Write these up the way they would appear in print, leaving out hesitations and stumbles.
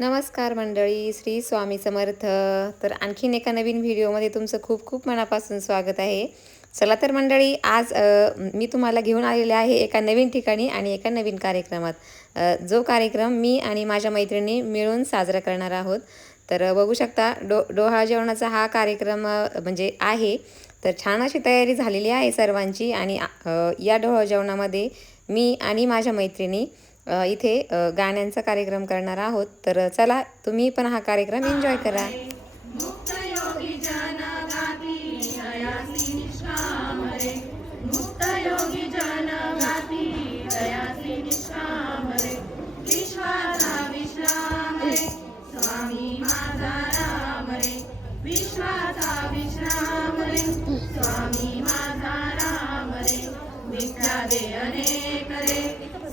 नमस्कार मंडळी, श्री स्वामी समर्थ. तर आणखीन एका नवीन व्हिडिओमध्ये तुमचं खूप खूप मनापासून स्वागत आहे. चला तर मंडळी, आज मी तुम्हाला घेऊन आलेले आहे एका नवीन ठिकाणी आणि एका नवीन कार्यक्रमात. जो कार्यक्रम मी आणि माझ्या मैत्रिणी मिळून साजरा करणार आहोत. तर बघू शकता डोहाळ जेवणाचा हा कार्यक्रम म्हणजे आहे. तर छान अशी तयारी झालेली आहे सर्वांची आणि या डोहाळ जेवणामध्ये मी आणि माझ्या मैत्रिणी इथे गाण्यांचा कार्यक्रम करणार आहोत. तर चला, तुम्ही पण हा कार्यक्रम एन्जॉय करा.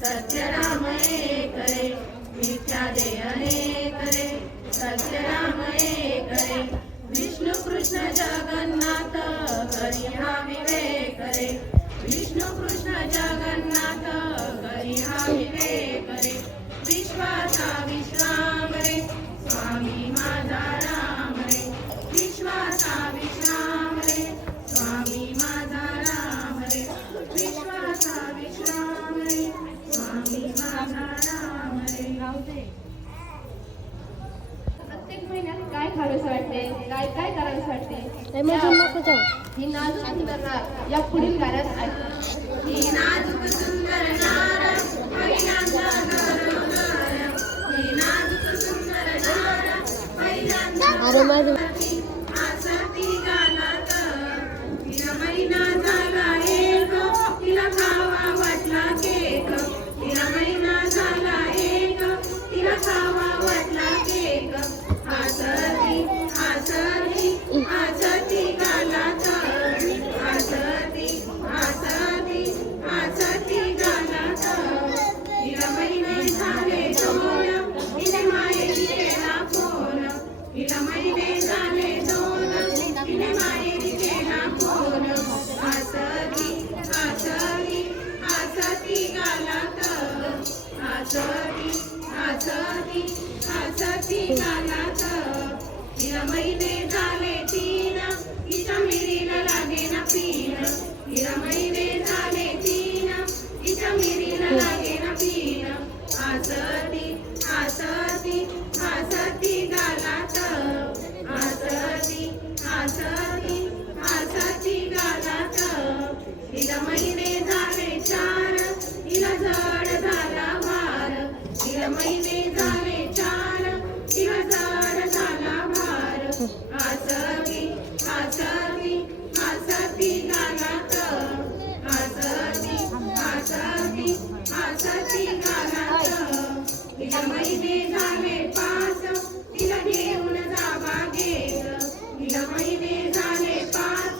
सत्य राम एक रे, मिथ्या दे अनेक रे. सत्य राम एक रे, विष्णु कृष्ण जगन्नाथ करी हा विवेक रे. विष्णु कृष्ण जगन्नाथ करी हा विवेक रे. विश्वाचा विश्राम रे, स्वामी माझा राम रे. विश्वाचा विश्राम रे, स्वामी माझा राम रे. विश्वाचा विश्राम रे, स्वामी माझा राम रे. प्रत्येक महिन्यात काय खावंसं वाटते, काय काय करावंसं वाटते, ही नाजूक सुंदर नार या पुढील गाण्यात आहे. ही नाजूक सुंदर नार पहिल्यांदा घरोघर. ही नाजूक सुंदर नार पहिल्यांदा आसती गालात. तिला महिना झाला एक, तिला खावा वाटला केक. तिला महिना झाला एक, तिला खावा वाटला केक. आसती आसती आसती गालात. आसती आसती आसती गालात. तिला महिने झाले दोन, तिने माहेरी केला फोन. तिला महिने झाले दोन, तिने माहेरी केला फोन. आसती आसती आसती गालात. आसती आसती आसती गालात. तिला महिने झाले तीन, तिच्या मिरीला लागे ना पीन. तिला महिने झाले तीन, तिच्या मिरीला लागे ना पीन. आसती आसती आसती गालात. आसती आसती आसती गालात. तिला महिने झाले चार, तिला जड झाला भार. तिला महिने झाले चार, तिला जड झाला भार. आसती आसती आसती गालात. आसती आसती आसती गालात. तिला महिने झाले पाच, तिला घेऊन जा बागेत. तिला महिने झाले पाच,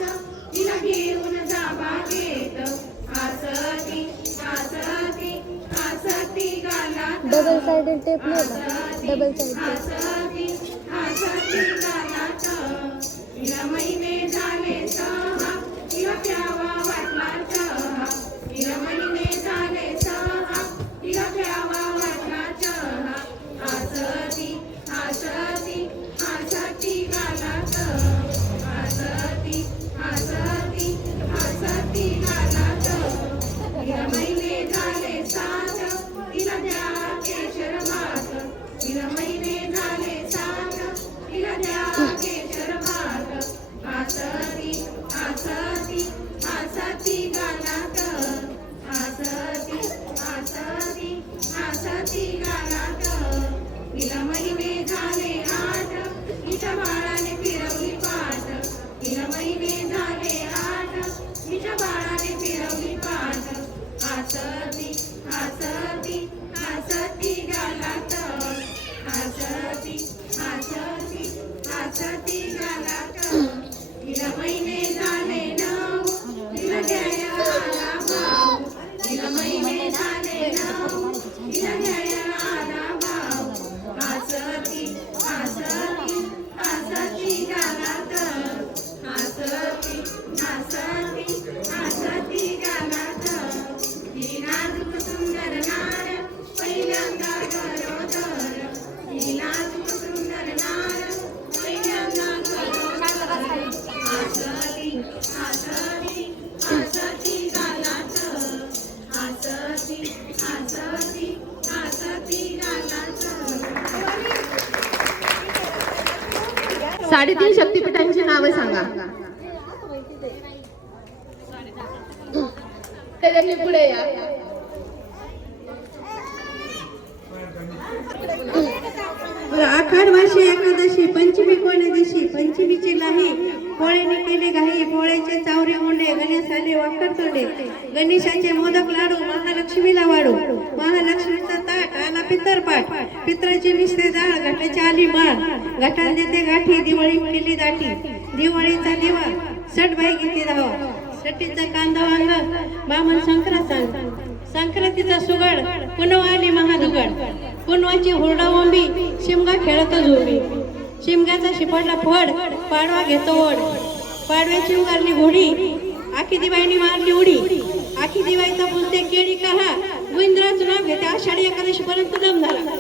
तिला घेऊन जा बागेत. आसती आसती आसती गालात. डबल साइडेड टेप नाही का? Double side tape. आसती आसती गालात. तिला महिने झाले सहा, तिला प्यावा वाटला चहा. तिला महिने झाले सहा, तिला प्यावा वाटला चहा. आसती आसती आसती गालात. आसती आसती आसती गालात. तिला महिने झाले सात, तिला द्या केशर भात. तिला महिने झाले सात, तिला द्या केशर भात. आसती आसती आसती गालात. आसती 3.5 शक्तिपीठांची नावे सांगा. त्यांनी पुढे या. आखाड वाशी एकादशी पंचमी कोण्या दिवशी पंचमीची लाही पोळ्याने केले घाई पोळ्याचे चावरे मुंडे गणेश आले वाकर तोंडे गणेशाचे मोदक लाडू महालक्ष्मीला वाढू महालक्ष्मीचा ताट आला पितरपाठ पितराची निसते डाळ घाटाची आली माळ घाटात देते गाठी दिवाळी केली दाटी दिवाळीचा दिवा सट बाई किती धावा सटीचा कांदा वांग बामण संक्रांत सांग संक्रांतीचा सुगड पुनव आली महादुगड पुनवाची हुरडा ओंबी शिमगा खेळत झोबी शिमग्याचा शिपडला फड पाडवा घेतो ओढ पाडव्याची उगारली घोडी आखी दिवाळीने मारली उडी आखी दिवाळीचा बोलते केळी कहा गोविंदराचं नाव घेते आषाढी एकादशी पर्यंत दम झाला.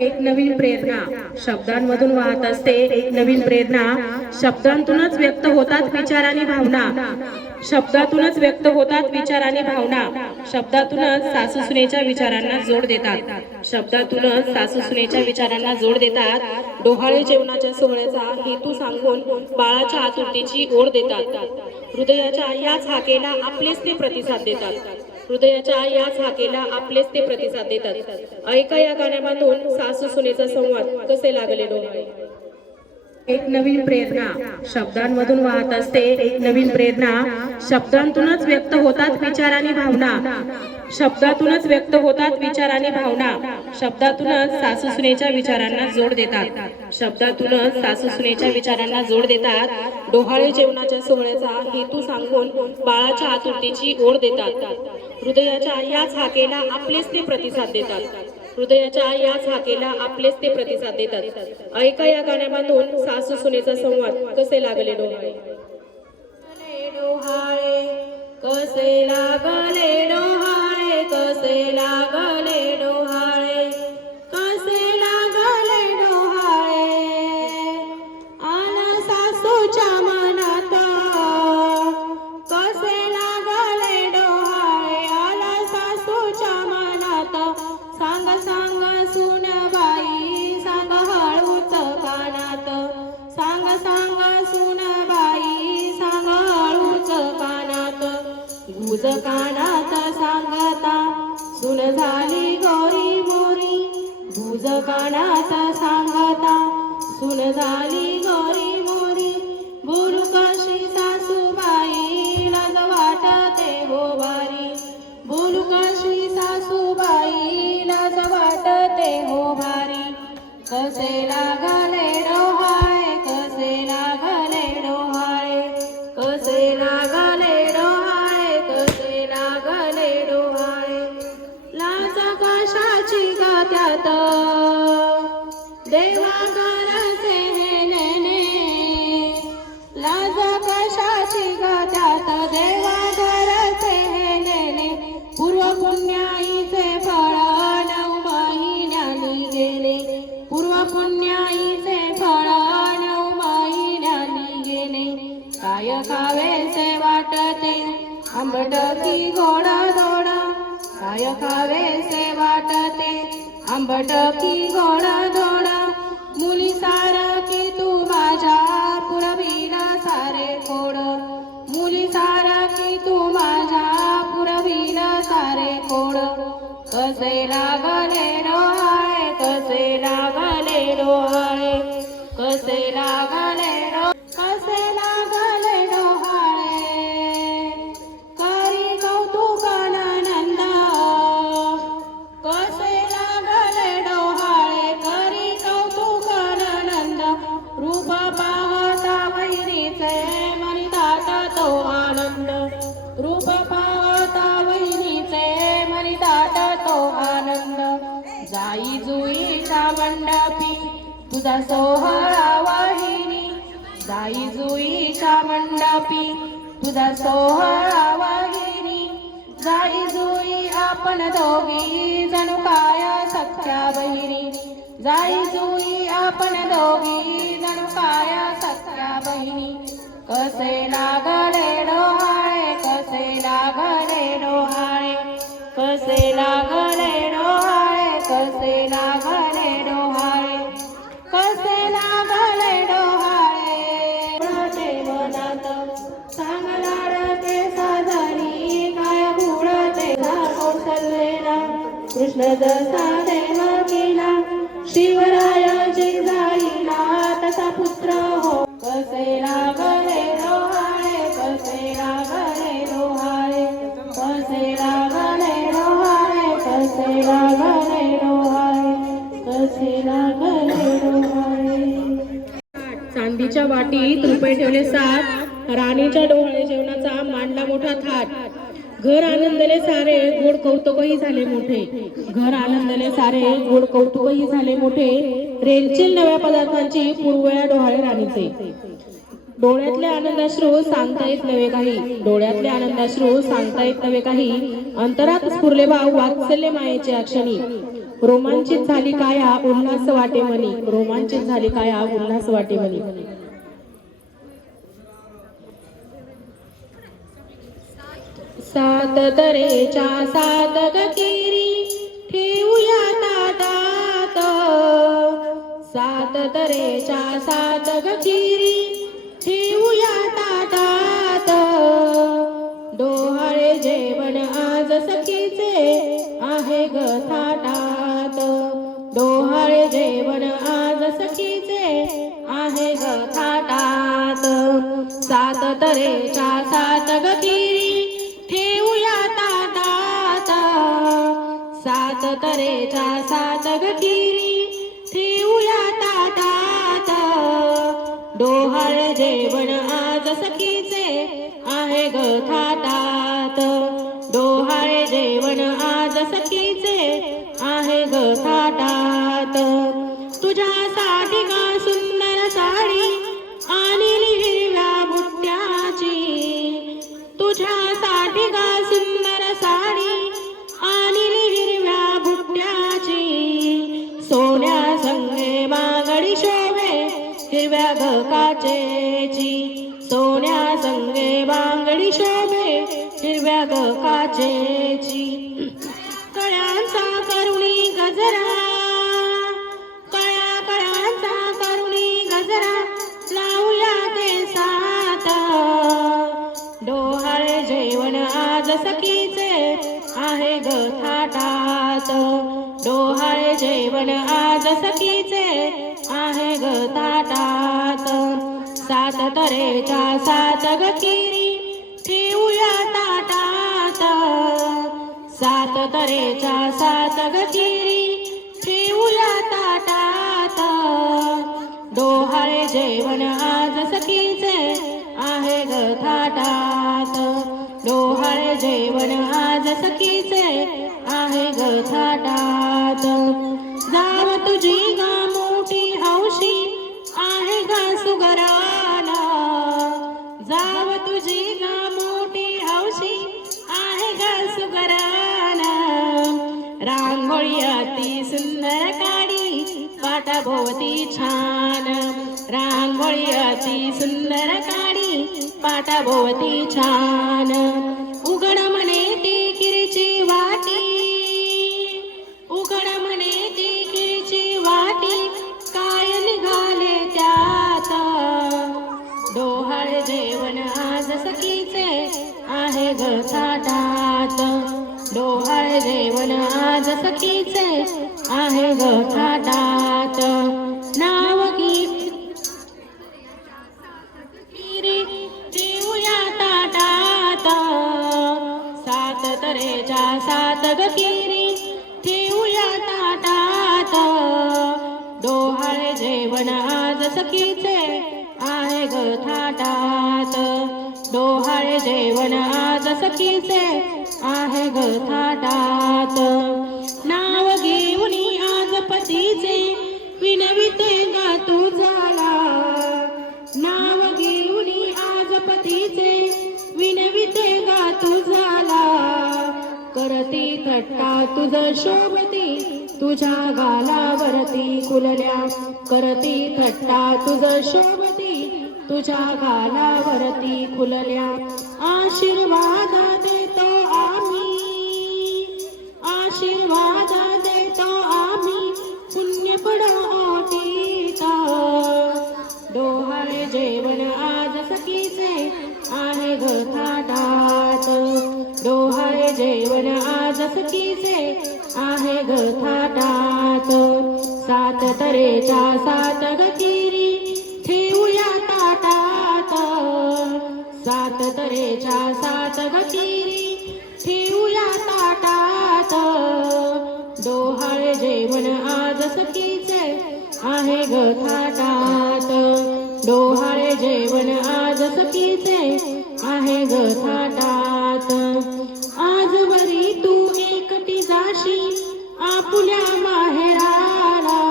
एक नवीन प्रेरणा शब्दांमधून वाहत असते. एक नवीन प्रेरणा शब्दांतूनच व्यक्त होतात विचार आणि भावना. शब्दातूनच व्यक्त होतात विचार आणि भावना. शब्दातूनच सासू सुनेच्या विचारांना जोड देतात. शब्दातूनच सासू सुनेच्या विचारांना जोड देतात. डोहाळे जेवणाच्या सोहळ्याचा हेतू सांगून बाळाच्या आतुरतेची ओढ देतात. हृदयाच्या याच हाकेला आपलेच ते प्रतिसाद देतात. हृदयाच्या याच हाकेला आपलेच ते प्रतिसाद देतात. ऐका या गाण्यामधून सासू सुनेचा संवाद कसे लागले डोहाळे. एक नवीन प्रेरणा शब्दांमधून वाहत असते. एक नवीन प्रेरणा शब्दांतूनच व्यक्त होतात विचार आणि भावना. शब्दातूनच व्यक्त होतात विचार आणि भावना. शब्दातूनच सासू सुनेच्या विचारांना जोड देतात. शब्दातूनच सासू सुनेच्या विचारांना जोड देतात. डोहाळे जेवणाच्या सोहळ्याचा हेतू सांगून बाळाच्या आतुरतेची ओढ देतात. हृदयाच्या याच हाकेला आपलेच ते प्रतिसाद देतात. हृदयाच्या याच हाकेला आपलेच ते प्रतिसाद देतात. ऐका या गाण्यामधून सासू सुनेचा संवाद कसे लागले डोहाळे. डोहाळे कसे लागले डोहाळे कसे लागले डोहाळे कसे लागले डोहाळे आला सासूच्या मनात कसे लागले डोहाळे आला सासूच्या मनात सांग सांग सुनबाई सांग हळूच कानात सांग सांग सुनबाई सांग हळूच कानात गुज कानात सांगता सुन झाली गोरी मोरी गुज कानात सांगता सुन झाली गोरी मोरी बोलू कशी सासूबाई लाज वाटते हो बारी बोलू कशी सासूबाई लाज वाटते हो भारी कसे लागले डोहाळे कसे लागले डोहाळे कसे लागले डोहाळे कसे लागले डोहाळे लाज कशाची गा त्यात देवा करसे हे नेने लाज कशाची गा त्यात देवा करसे हे नेने पूर्व पुण्याईचे फळ 9 महिन्यांनी गेले पूर्व पुण्याईचे फळ 9 महिन्यांनी गेले काय खावेसे वाटते आंबट की गोड गोड काय खावेसे वाटते आंबट की गोड गोड मुली सारखी तू माझ्या पुरविला सारे खोड मुली सारखी तू माझ्या पुरविला सारे खोड कसे लागले डोहाळे कसे लागले डोहाळे कसे लागले कसे लागले डोहाळे करी कौतुक आनंद कसे लागले डोहाळे करी कौतुक आनंद रूप पाहता वैरीचे मनितात तो आनंद रूप पाहता वैरीचे मनितात तो आनंद जाई जुईच्या मंडपी तुझा सोहळा वाहिनी जाई जुईच्या मंडपी तुझा सोहळा वाहिनी जाई जुई आपण दोघी जणू काय सख्या बहिणी जाई जुई आपण दोघी जणू काय सख्या बहिणी कसे लागले डोहाळे कसे लागले डोहाळे कसे लागले डोहाळे कसे लागले डोहाळे कसे लागले डोहाळे जसा देव केला शिवरायाची जाईला तसा पुत्र हो कसे लागले डोहाळे कसे लागले डोहाळे कसे लागले डोहाळे कसे लागले डोहाळे कसे लागले डोहाळे चांदीच्या वाटीत रुपये ठेवले 7 राणीच्या डोहाळे जेवणाचा मांडला मोठा थाट घर आनंदले सारे गोड कौतुकही झाले मोठे घर आनंदले सारे गोड कौतुकही झाले मोठे रेलचेल नव्या पदार्थांची पूर्वया डोहाळे राणीचे डोळ्यातले आनंदाश्रू सांगता येत नव्हे काही डोळ्यातले आनंदाश्रू सांगता येत नव्हे काही अंतरात स्फुरले भाव वात्सल्य मायेचे अक्षणी रोमांचित झाली काया उल्हास वाटे मनी रोमांचित झाली काया उल्हास वाटे मनी सात तरेच्या सात गकिरी ठेवूया ताटात सात तरेच्या सात गकिरी ठेवूया ताटात डोहाळे जेवण आज सखीचे आहे ग थाटात डोहाळे जेवण आज सखीचे आहे ग थाटात सात तरेच्या सात गकिरी ठेवूया ताटात सात तरेच्या सात गकिरी ठेवूया ताटात डोहाळे जेवण आज सखीचे आहे ग थाटात डोहाळे जेवण आज सखीचे आहे ग थाटात तुझ्यासाठी का सुंदर साडी आणली हिरव्या बुट्ट्याची तुझ्यासाठी का सुंदर साडी आणली हिरव्या बुट्ट्याची सोन्या संगे बांगडी शोभे हिरव्या ग काचेची सोन्या संगे बांगडी शोभे हिरव्या ग काचेची कळ्यांचा करुणी गजरा कळ्या कळ्यांचा करुणी गजरा लावूया ते सात डोहाळे जेवण आज सखीचे आहे ग थाटात डोहाळे जेवण आज सखीचे आहे ग थाटात सात तरेच्या सात गकिरी ठेवूया ताटात सात तरेच्या सात गकिरी ठेवूया ताटात डोहाळे जेवण आज सखीचे आहे ग थाटात डोहाळे जेवण आज सखीचे आहे ग थाटात जाव तुझी गा मोठी हौशी आहे ग सुगराला जाव तुझी गा मोठी हौशी आहे ग सुगराला रांगोळी अति सुंदर काढी पाटाभोवती छान रांगोळी अति सुंदर काढी पाटाभोवती छान उघड म्हणे ती किरीची वाटी उघड म्हणे ती किरीची वाटी काय निघाले त्यात डोहाळे जेवण आज सखीचे आहे ग थाटात डोहाळे जेवण आज सखीचे आहे ग थाटात नाव ठेवूया ताटात सात तरेच्या सात गकिरी ठेवूया ताटात डोहाळे जेवण आज सखीचे आहे ग थाटात डोहाळे जेवण आज सखीचे आहे ग थाटात नाव घेऊन आज पतीचे विनविते गा तुझाला नाव घेऊन आज पतीचे विनविते गा तुझाला करती थट्टा तुझ शोभती तुझ्या गालावरती कुलल्या करती थट्टा तुझ शोभती तुझ्या गालावरती खुलल्या आशीर्वाद देतो आम्ही आशीर्वाद देतो आम्ही पुण्य पडोटीता डोहाळे जेवण आज सखीचे आहे ग थाटात डोहाळे जेवण आज सखीचे आहे ग तऱ्हेच्या सात गकिरी ठेवूया ताटात, सात तऱ्हेच्या सात गकिरी ठेवूया ताटात. डोहाळे जेवण आज सखीचे आहे ग थाटात, डोहाळे जेवण आज सखीचे आहे ग थाटात. आजवरी तू एकटी जाशी आपुल्या माहेराला,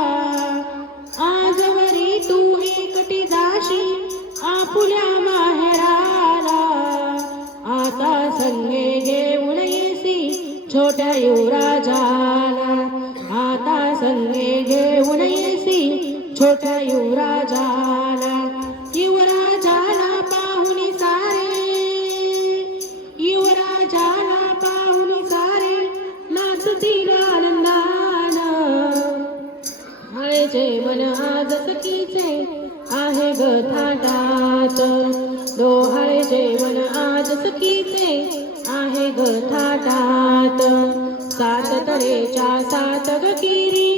आजवरी तू एकटी जाशी आपुल्या माहेराला. आता संगे घेऊन येसी छोट्या युवराजाला, आता संगे घेऊन येसी छोट्या युवराजाला. युवराजाला पाहुणी सारे, युवराजाला पाहुणी सारे नाचतील आनंदानं. हळे जेवण आज सखीचे आहे ग थाटात, डोहाळे जेवण आज सखीचे आहे ग थाटात. सात तऱ्हेच्या सात गकिरी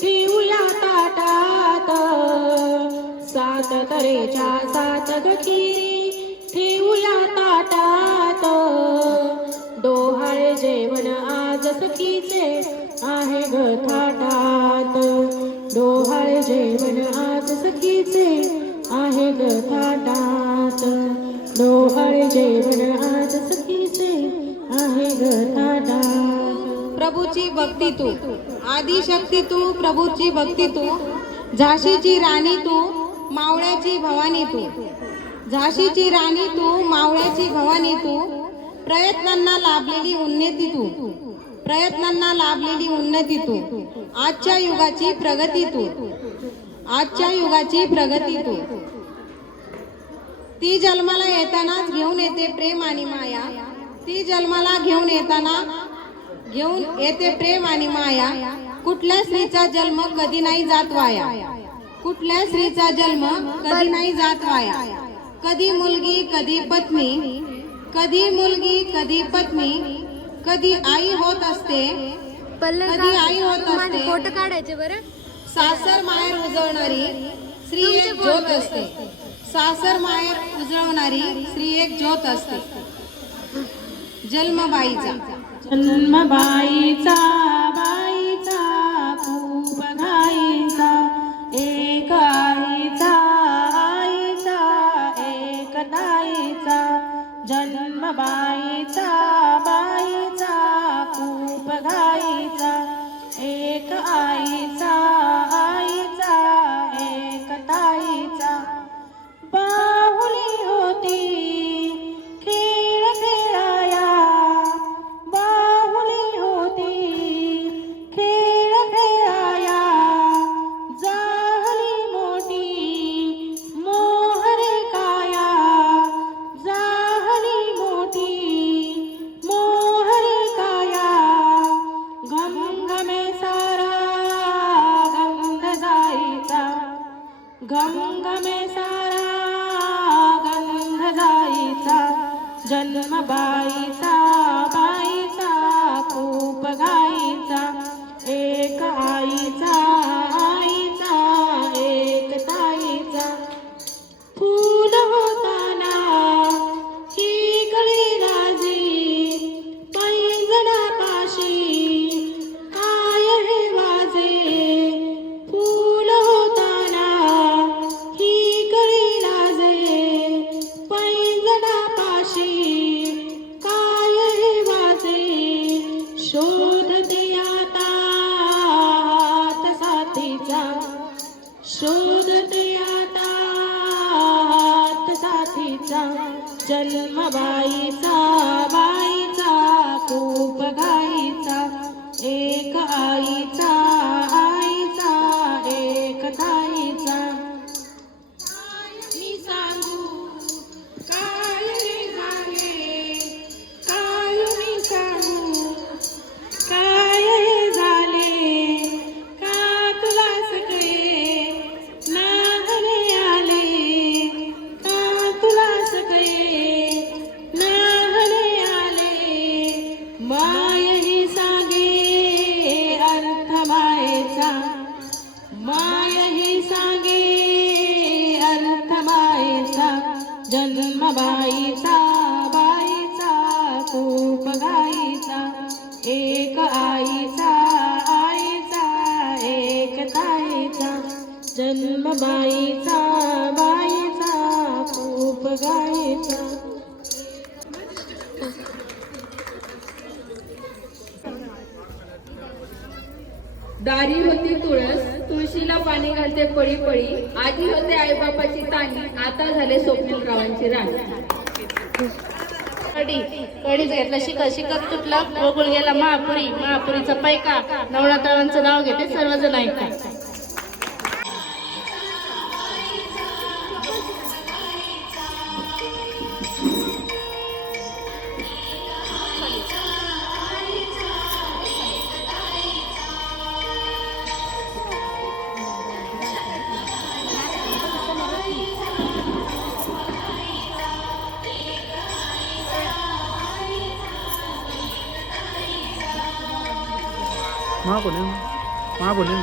ठेवूया ताटात, सात तऱ्हेच्या सात गकिरी ठेवूया ताटात. डोहाळे जेवण आज सखीचे आहे ग थाटात, डोहाळे जेवण आज सखीचे आहे ग थाटात, डोहाळे जेवण आज सखीचे आहे ग थाटात. प्रभूची भक्ती तू, आदिशक्ती तू, प्रभूची भक्ती तू, झाशीची राणी तू, मावळ्याची भवानी तू, झाशीची राणी तू, मावळ्याची भवानी तू. प्रयत्नांना लाभलेली उन्नती तू, प्रयत्नांना लाभलेली उन्नती तू. आजच्या युगाची प्रगती तू, आजच्या युगाची प्रगती तू. ती जन्माला येतानाच घेऊन येते प्रेम आणि माया, ती जन्माला घेऊन येते प्रेम आणि माया. कुठल्या स्त्रीचा जन्म कधी नाही जात वाया, कुठल्या स्त्रीचा जन्म कधी नाही जात वाया. कधी मुलगी कधी पत्नी, कधी मुलगी कधी पत्नी, कधी आई होत असते, कधी आई होत असते. फोटो काढायचे बरं. सासर माहेर उजळणारी स्त्री एक ज्योत असते, सासर माहेर उजळवणारी स्त्री एक ज्योत असते. जन्मबाईचा, जन्मबाईचा बाईचा खूप घाईचा, एक आईचा आईचा एक ताईचा. जन्मबाईचा बाईचा खूप घाईचा, एक आईचा आईचा एक ताईचा. बाहुली होती खेळ खेळाया, बाहुली होती खेळ खेळाया. झाली मोठी मोहरे काया, झाली मोठी मोहरे काया. घमघमे सारा गंध जाईचा, घमघमे सारा गंध जाईचा. जन्मबाईचा बाईचा खूप घाईचा, एक आईचा आईचा एक ताईचा. फूल होताना ही कळी राजी, पैंजणापाशी काय हे वाजे. फूल होताना ही कळी राजे, पैंजणापाशी काय हे वाजे. शोधते आता हात साथीचा, शोधते आता हात साथीचा. जन्मबाईचा बाईचा खूप घाईचा, एक आईचा आईचा एक ताईचा. मी सांगू काय रे झाले, काय मी सांगू काय हे झाले. का तुला सगळे नाहले आले, का तुला सगळे नाहले आले. माय ही सांगे अर्थ ही सांगे अर्थ मायेचा जन्म बाईचा बाईचा खूप गाईचा एक आईचा आईचा एक ताईचा जन्म बाईचा बाईचा खूप गाईचा. दारी होती तुळस तुळशीला पाणी घालते पळी पळी आधी होते आईबापाची ताणी आता झाले स्वप्नीलरावांची राणी. कडीच घेतला शिकत शिकत तुटला गोकुळ गेला महापुरी महापुरीचा पैका नवनाथांचं नाव घेते सर्वजण ऐका. महापुण्य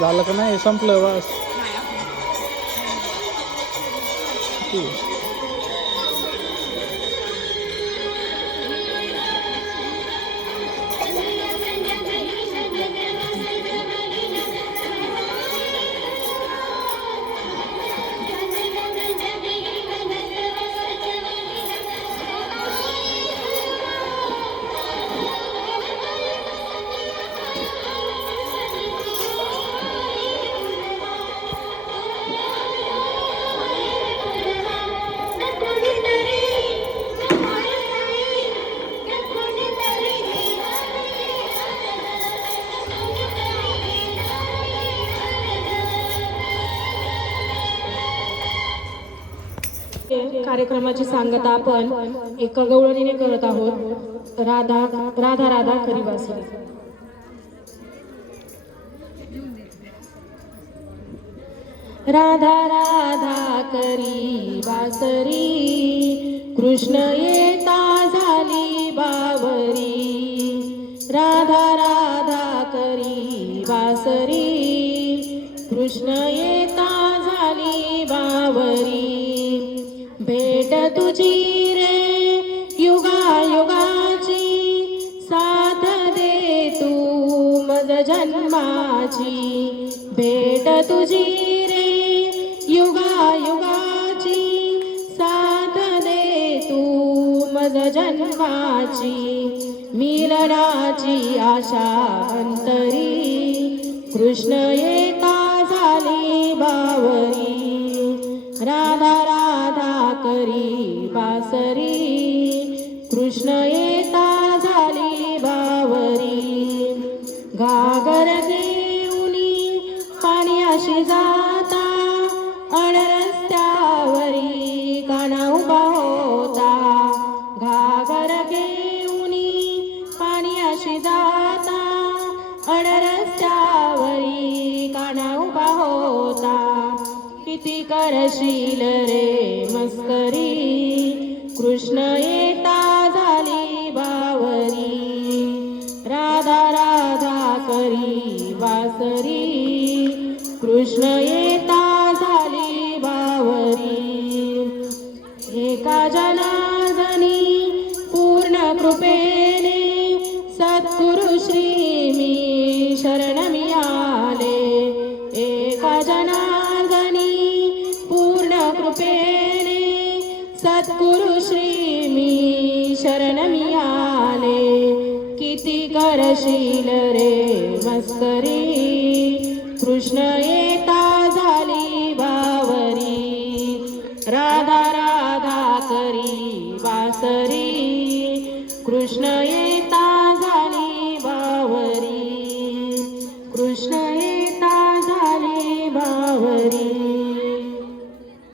झालं का नाही संपलं बस. कार्यक्रमाची सांगता आपण एका गवळणीने करत आहोत. राधा राधा राधा करी वासरी. राधा राधा करी वासरी कृष्ण येता झाली बावरी. राधा राधा करी वासरी कृष्ण येता झाली बावरी. भेट तुझी रे युगा युगाची साथ दे तू मज जन्माची. भेट तुझी रे युगा युगाची साथ दे तू मज जन्माची. मिलनाची आशा अंतरी कृष्ण येता झाली बावरी. राधा राधा करी बासरी कृष्ण येता झाली बावरी. घागर घेऊनी पाणी अशी जाता अड रस्त्यावरी काना उभा होता घागर घेऊनी पाणी अशी जाता अड रस्त्यावरी काना उभा होता किती करशील रे मस्करी कृष्ण येता झाली बावरी राधा राधा करी बासरी कृष्ण येता झाली बावरी एका जनार्दनी पूर्ण कृपेने सद्गुरु श्री मी शरण मी आले एका जनार्दनी पूर्ण कृपेने सद्गुरु श्री मी शरण मी आले किती करशील रे मस्करी कृष्ण येता झाली बावरी राधा राधा करी बासरी कृष्ण येता